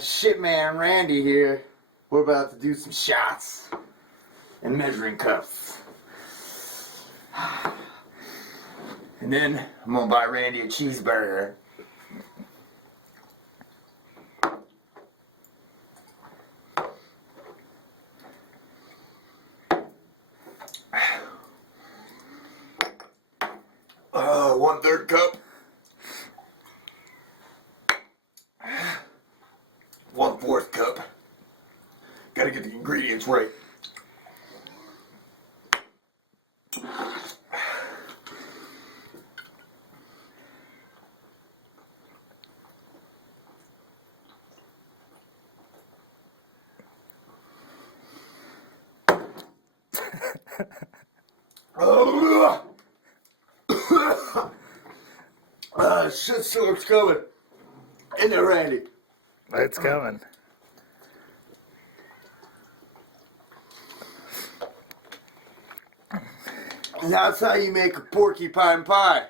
Shit man Randy here. We're about to do some shots and measuring cups. And then I'm gonna buy Randy a cheeseburger. One-third cup. 1/4 cup. Gotta get the ingredients right. Shit storm's coming. Isn't it, Randy? It's coming. And that's how you make a porcupine pie.